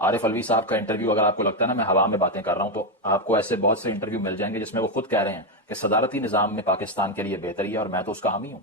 عارف الوی صاحب کا انٹرویو اگر آپ کو لگتا ہے نا میں ہوا میں باتیں کر رہا ہوں، تو آپ کو ایسے بہت سے انٹرویو مل جائیں گے جس میں وہ خود کہہ رہے ہیں کہ صدارتی نظام میں پاکستان کے لیے بہتری ہے اور میں تو اس کا حامی ہوں۔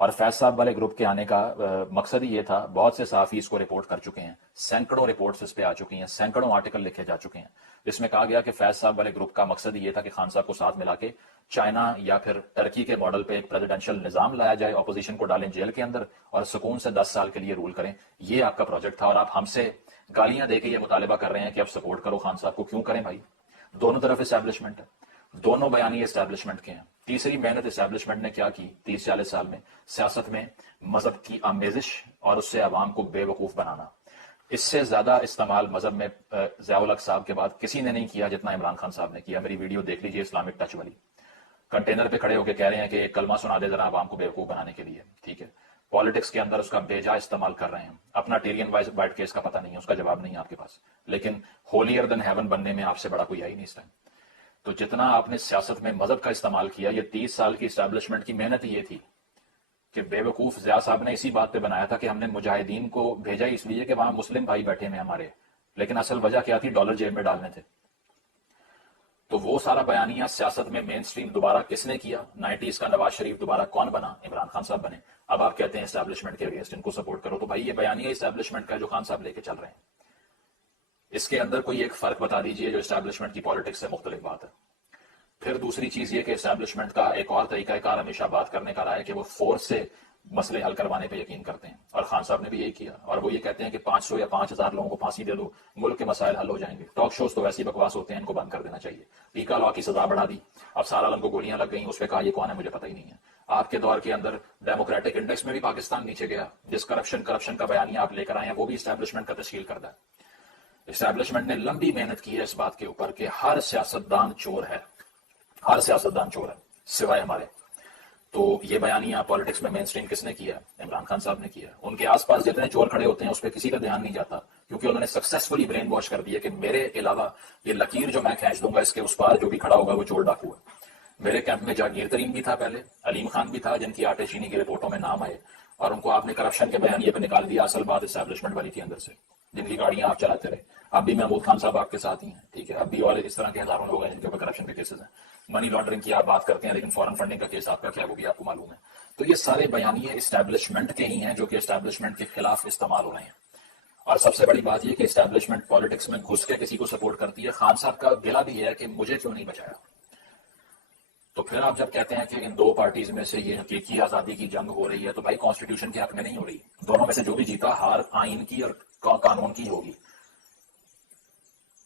اور فیض صاحب والے گروپ کے آنے کا مقصد ہی یہ تھا، بہت سے صحافی اس کو رپورٹ کر چکے ہیں، سینکڑوں رپورٹس اس پہ آ چکی ہیں، سینکڑوں آرٹیکل لکھے جا چکے ہیں، جس میں کہا گیا کہ فیض صاحب والے گروپ کا مقصد ہی یہ تھا کہ خان صاحب کو ساتھ ملا کے چائنا یا پھر ٹرکی کے ماڈل پہ ایک پریزیڈنشل نظام لایا جائے، اپوزیشن کو ڈالیں جیل کے اندر اور سکون سے 10 سال کے لیے رول کریں۔ یہ آپ کا پروجیکٹ تھا، اور آپ ہم سے گالیاں دے کے یہ مطالبہ کر رہے ہیں کہ اب سپورٹ کرو خان صاحب کو۔ کیوں کریں بھائی؟ دونوں طرف اسٹیبلشمنٹ ہے، دونوں بیانیے اسٹیبلشمنٹ کے ہیں۔ تیسری محنت اسٹیبلشمنٹ نے کیا کی 30-40 سال میں؟ سیاست میں مذہب کی آمیزش اور اس سے عوام کو بے وقوف بنانا۔ اس سے زیادہ استعمال مذہب میں ضیاء الحق صاحب کے بعد کسی نے نہیں کیا جتنا عمران خان صاحب نے کیا۔ میری ویڈیو دیکھ لیجیے اسلامک ٹچ والی، کنٹینر پہ کھڑے ہو کے کہہ رہے ہیں کہ ایک کلمہ سنا دے ذرا عوام کو بے وقوف بنانے کے لیے، ٹھیک ہے؟ پالیٹکس کے اندر اس کا بے جا استعمال کر رہے ہیں۔ اپنا ٹیرین وائٹ کیس کا پتہ نہیں ہے، اس کا جواب نہیں ہے آپ کے پاس، لیکن ہولیر دین ہیون بننے میں آپ سے بڑا کوئی آئی نہیں اس ٹائم۔ تو جتنا آپ نے سیاست میں مذہب کا استعمال کیا، یہ 30 سال کی اسٹیبلشمنٹ کی محنت ہی یہ تھی کہ بے وقوف ضیاء صاحب نے اسی بات پہ بنایا تھا کہ ہم نے مجاہدین کو بھیجا اس لیے کہ وہاں مسلم بھائی بیٹھے ہیں ہمارے، لیکن اصل وجہ کیا تھی؟ ڈالر جیب میں ڈالنے تھے۔ تو وہ سارا بیانیہ سیاست میں مین سٹریم دوبارہ کس نے کیا؟ 90s کا نواز شریف دوبارہ کون بنا؟ عمران خان صاحب بنے۔ اب آپ کہتے ہیں اسٹیبلشمنٹ کے اگینسٹ ان کو سپورٹ کرو، تو بھائی یہ بیانیہ اسٹیبلشمنٹ کا جو خان صاحب لے کے چل رہے ہیں، اس کے اندر کوئی ایک فرق بتا دیجئے جو اسٹیبلشمنٹ کی پالیٹکس سے مختلف بات ہے۔ پھر دوسری چیز یہ کہ اسٹیبلشمنٹ کا ایک اور طریقہ کار ہمیشہ بات کرنے کا رہا ہے کہ وہ فورس سے مسئلے حل کروانے پہ یقین کرتے ہیں، اور خان صاحب نے بھی یہی کیا، اور وہ یہ کہتے ہیں کہ 500 یا 5000 لوگوں کو پھانسی دے دو، ملک کے مسائل حل ہو جائیں گے۔ ٹاک شوز تو ویسی بکواس ہوتے ہیں، ان کو بند کر دینا چاہیے۔ پیکا لا کی سزا بڑھا دی، اب سارا عالم کو گولیاں لگ گئیں، اس پہ کہا یہ کون ہے مجھے پتہ ہی نہیں ہے۔ آپ کے دور کے اندر ڈیموکریٹک انڈیکس میں بھی پاکستان نیچے گیا، جس کرپشن کا بیانیہ آپ لے کر آئے ہیں وہ بھی اسٹیبلشمنٹ کا تشکیل کردہ ہے۔ اسٹیبلشمنٹ نے لمبی محنت کی ہے اس بات کے اوپر کہ ہر سیاستدان چور ہے، ہر سیاستدان چور ہے سوائے ہمارے۔ تو یہ بیانیہ پالیٹکس میں مین سٹریم کس نے کیا؟ عمران خان صاحب نے کیا۔ ان کے آس پاس جتنے چور کھڑے ہوتے ہیں اس پہ کسی کا دھیان نہیں جاتا، کیونکہ انہوں نے سکسیسفلی برین واش کر دیا کہ میرے علاوہ یہ لکیر جو میں کھینچ دوں گا اس کے اس پار جو بھی کھڑا ہوگا وہ چور ڈاکو ہے۔ میرے کیمپ میں جاگیر ترین بھی تھا، پہلے علیم خان بھی تھا، جن کی آٹے چینی کی رپورٹوں میں نام آئے، اور ان کو آپ نے کرپشن کے بیانیے پہ نکال دیا۔ اصل بات اسٹیبلشمنٹ والی تھی اندر سے، جن کی گاڑیاں آپ چلاتے رہے۔ اب بھی محمود خان صاحب آپ کے ساتھ ہی ہیں، ٹھیک ہے؟ اب بھی اور اس طرح کے ہزاروں لوگ ہیں جن کے اوپر کرپشن کے کیسز ہیں۔ منی لانڈرنگ کی آپ بات کرتے ہیں، لیکن فورن فنڈنگ کا کیس آپ کا کیا وہ بھی آپ کو معلوم ہے۔ تو یہ سارے بیانیے اسٹیبلشمنٹ کے ہی ہیں جو کہ اسٹیبلشمنٹ کے خلاف استعمال ہو رہے ہیں۔ اور سب سے بڑی بات یہ کہ اسٹیبلشمنٹ پالیٹکس میں گھس کے کسی کو سپورٹ کرتی ہے۔ خان صاحب کا گلہ بھی یہ ہے کہ مجھے کیوں نہیں بچایا۔ تو پھر آپ جب کہتے ہیں کہ ان دو پارٹیز میں سے یہ حقیقی آزادی کی جنگ ہو رہی ہے، تو بھائی کانسٹیٹیوشن کے حق میں نہیں ہو رہی، دونوں میں سے جو بھی جیتا ہار آئین کی اور قانون کی ہوگی۔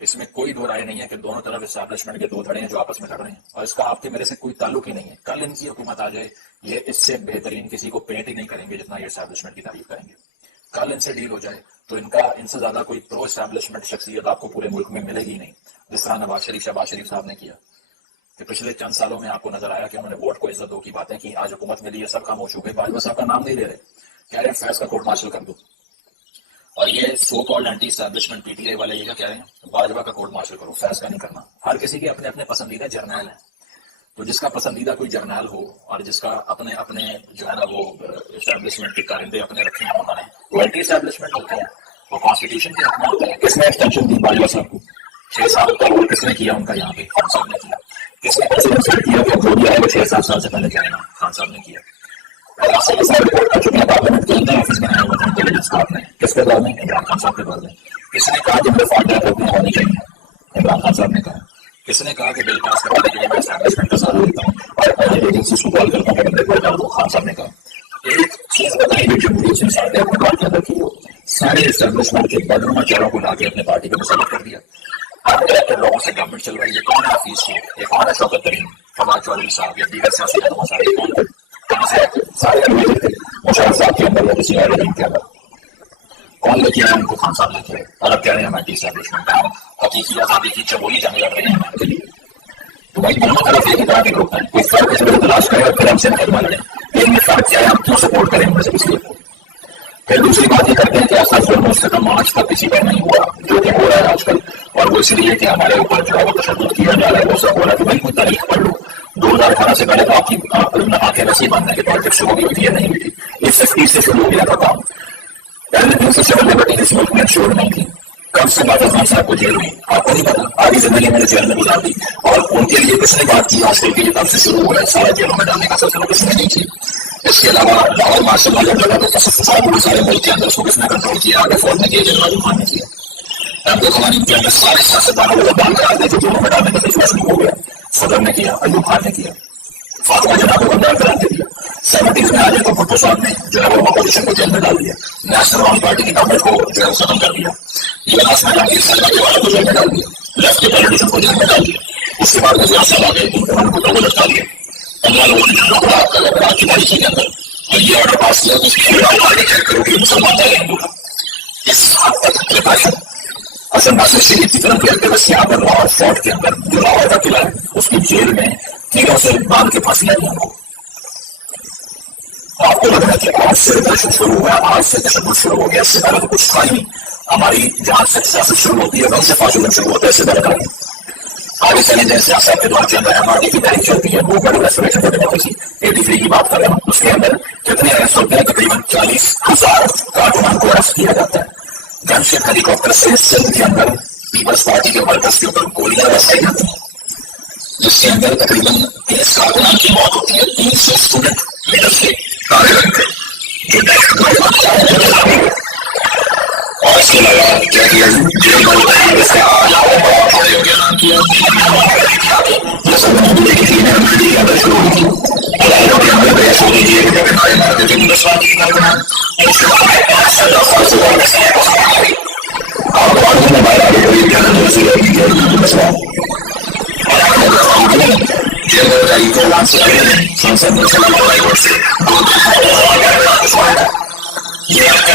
اس میں کوئی دو رائے نہیں ہے کہ دونوں طرف اسٹیبلشمنٹ کے دو دھڑے ہیں جو آپس میں لڑ رہے ہیں، اور اس کا آپ کے میرے سے کوئی تعلق ہی نہیں ہے۔ کل ان کی حکومت آ جائے، یہ اس سے بہترین کسی کو پینٹ ہی نہیں کریں گے جتنا یہ اسٹیبلشمنٹ کی تعریف کریں گے۔ کل ان سے ڈیل ہو جائے تو ان سے زیادہ کوئی پرو اسٹیبلشمنٹ شخصیت آپ کو پورے ملک میں ملے گی نہیں، جس طرح نواز شریف شہباز شریف صاحب نے کیا کہ پچھلے چند سالوں میں آپ کو نظر آیا کہ انہوں نے ووٹ کو عزت دو کی باتیں کی، آج حکومت ملی ہے سب خاموش ہو گئے۔ باجوہ صاحب کا نام نہیں لے رہے، کہہ رہے ہیں فیض کا کورٹ مارشل کر دو، اور یہ so called anti establishment PTI والے یہ کیا کہہ رہے ہیں؟ باجوہ کا کورٹ مارشل کرو، فیض کا نہیں کرنا۔ ہر کسی کے اپنے اپنے پسندیدہ جرنیل ہیں، تو جس کا پسندیدہ کوئی جرنیل ہو اور جس کا اپنے اپنے جو ہے نا وہ اسٹیبلشمنٹ کے کارندے اپنے رکھے ہیں انہوں نے، وہ اینٹی اسٹیبلشمنٹ ہوتے ہیں، وہ کانسٹیٹیوشن کے حق میں ہوتے ہیں۔ کس نے ایکسٹینشن دی باجوہ صاحب کو؟ 6 سال کا رول کس نے کیا ان کا یہاں پہ؟ خان صاحب نے کیا۔ کس نے پریزیڈنٹ کیا کہ جو بھی آئے وہ 6-7 سال سے پہلے جائے نا؟ خان صاحب نے کیا۔ رپورٹ کر چکے ہیں پارلیمنٹ کے اندر، آفس بنایا ہوا تھا انٹیلیجنس کا آپ نے، کس کے دور میں؟ عمران خان صاحب کے دور میں۔ کس نے کہا کہ فارم ڈیپ ہونی چاہیے؟ عمران خان صاحب نے کہا۔ کس نے کہا کہ بل پاس کروانے کے لیے میں اسٹیبلشمنٹ کا ساتھ دیتا ہوں اور اپنے ایجنسیز کو کال کرتا ہوں کہ رپورٹ کر دو؟ خان صاحب نے کہا۔ ایک چیز بتائی جو جمہوریت سے ساتھ اپنے بات کے اندر کی، سارے اسٹیبلشمنٹ کے بدنما چہروں کو لا کے اپنے پارٹی پہ مسلط کر دیا۔ اب الیکٹڈ لوگوں سے گورنمنٹ چل رہی ہے، کون ہے حفیظ شیخ، یہ کون ہے شوکت ترین، فواد چودھری صاحب یا دیگر سیاسی رہنما صاحب، یہ کون تھے؟ کہاں سے آتے؟ سارے انگریزی تھے، مشرف صاحب کے اندر یا کسی اور رجیم کے اندر۔ کون لے کے آیا ان کو؟ خان صاحب لے کے آئے، اور اب کہہ رہے ہیں ہم اینٹی اسٹیبلشمنٹ، ہم حقیقی آزادی کی چمولی جنگ لڑ رہے ہیں ہمارے لیے۔ تو بھائی دونوں طرف ایک ہی طرح کے لوگ ہیں، کوئی فرق اس میں تلاش کرے اور پھر ہم سے مقدمہ لڑیں، ان میں فرق کیا ہے؟ ہم کیوں سپورٹ کریں ان سے کسی کو؟ پھر دوسری بات یہ کرتے ہیں کہ ایسا ظلم و ستم آج تک کسی پر نہیں ہوا جو کہ ہو رہا ہے آج کل، اور وہ اس لیے کہ ہمارے اوپر جو ہے وہ تشدد کیا جا رہا ہے، وہ سب ہو رہا ہے۔ تو بھائی کوئی تاریخ پڑھ لو، 2018 سے پہلے تو آپ کی آنکھیں ویسی بند ہیں کہ پالیٹکس شروع ہوئی ہوئی ہے نہیں ہوئی تھی، اس 50 سے شروع ہو گیا تھا کام۔ پہلے دن سے سول لبرٹی اس ملک میں انشور نہیں تھی، کب سے بات خان صاحب کو جیل ہوئی آپ کو نہیں پتا, آدھی زندگی میں نے جیل میں گزار دی. اور ان کے لیے کس نے بات کی ہاسٹل کے لیے کب سے شروع ہوا ہے سارا جیلوں میں ڈالنے کا سلسلہ کس نے نہیں کی. اس کے علاوہ لاہور مارشل لا جب لگا تو تصفات ہوئے سارے ملک کے اندر, اس کو کس نے کنٹرول کیا؟ آگے فوج نے کیا, جنرل خان نے کیا. اب دیکھو ہماری کے اندر سارے سیاستدانوں کو بند کرا دیا جو جیلوں میں ڈالنے کا سلسلہ شروع ہو گیا. صدر نے کیا, ایوب خان نے کیا, فاطمہ جناح کو بندار کرا دیا. 70s میں آ جائے تو بھٹو صاحب نے جو ہے وہ اپوزیشن کو جیل میں ڈال دیا. نیشنل عوام پارٹی کی گورنمنٹ کو جو ہے وہ ختم کر دیا. یونس میں جا کے سلما کے والوں کو جیل میں ڈال دیا. لیفٹ کے پولیٹیشن کو جیل میں ڈال دیا. اس کے بعد وزیر صاحب آ گئے, ان کو لوگوں لٹکا دیا. 15 لوگوں نے جنگوں کو رات کی تاریخی کے اندر اور یہ آرڈر پاس کیا تو اس کی آگے چیک کرو کہ مسلمان تھا یا ہندو تھا. اس حد تک پریکاشن حسن ناصر شریف کی طرف کے ایکٹیوسٹ یہاں پر لاہور فورٹ کے اندر جو لاہور کا قلعہ ہے اس کی جیل میں تیروں سے باندھ کے پھانسی لگی. آپ کو لگ رہا ہے کہ آج سے ریپریشن شروع ہوا ہے, آج سے تشدد شروع ہو گیا, اس سے پہلے تو کچھ تھا ہی. ہماری جہاں سے سیاست شروع ہوتی ہے وہیں سے فاشزم شروع ہوتا ہے, اس سے پہلے نہیں. آگے چلیں جیسے سیاست کے دور کے اندر ایم آر ڈی کی تحریک چلتی ہے, وہ بڑی ریسٹوریشن ڈیموکریسی 83 کی بات کر رہے ہیں. اس کے اندر کتنے اریسٹ ہوتے ہیں؟ تقریباً 40,000 کارکنان کو اریسٹ کیا جاتا ہے. گن شپ ہیلی کاپٹر سے سندھ کے اندر پیپلز پارٹی کے ورکرز کے اوپر گولیاں برسائی جاتی ہیں, جس کے اندر تقریباً 30 کارکنان کی موت ہوتی ہے. 300 اسٹوڈنٹ لیڈرز کے کارے رنگ تھے جو اور اس کے علاوہ کیا کیا جیل میں بتائیے جیسے آج کھڑے ہو کے اعلان کیا کے اندر شروع ہوئی تھی. عدالتوں کے اندر بحث ہو رہی ہے کہ جب نارے مارتے تھے ہندوستان کی کارکنان اس کے بعد 5 سے آپ کو میں باہر آگے کوئی کیا جیسے جیل میں بتائیے کو اعلان سے آگے ہیں سنسد میں صلی اللہ علیہ وسلم یہ اس کے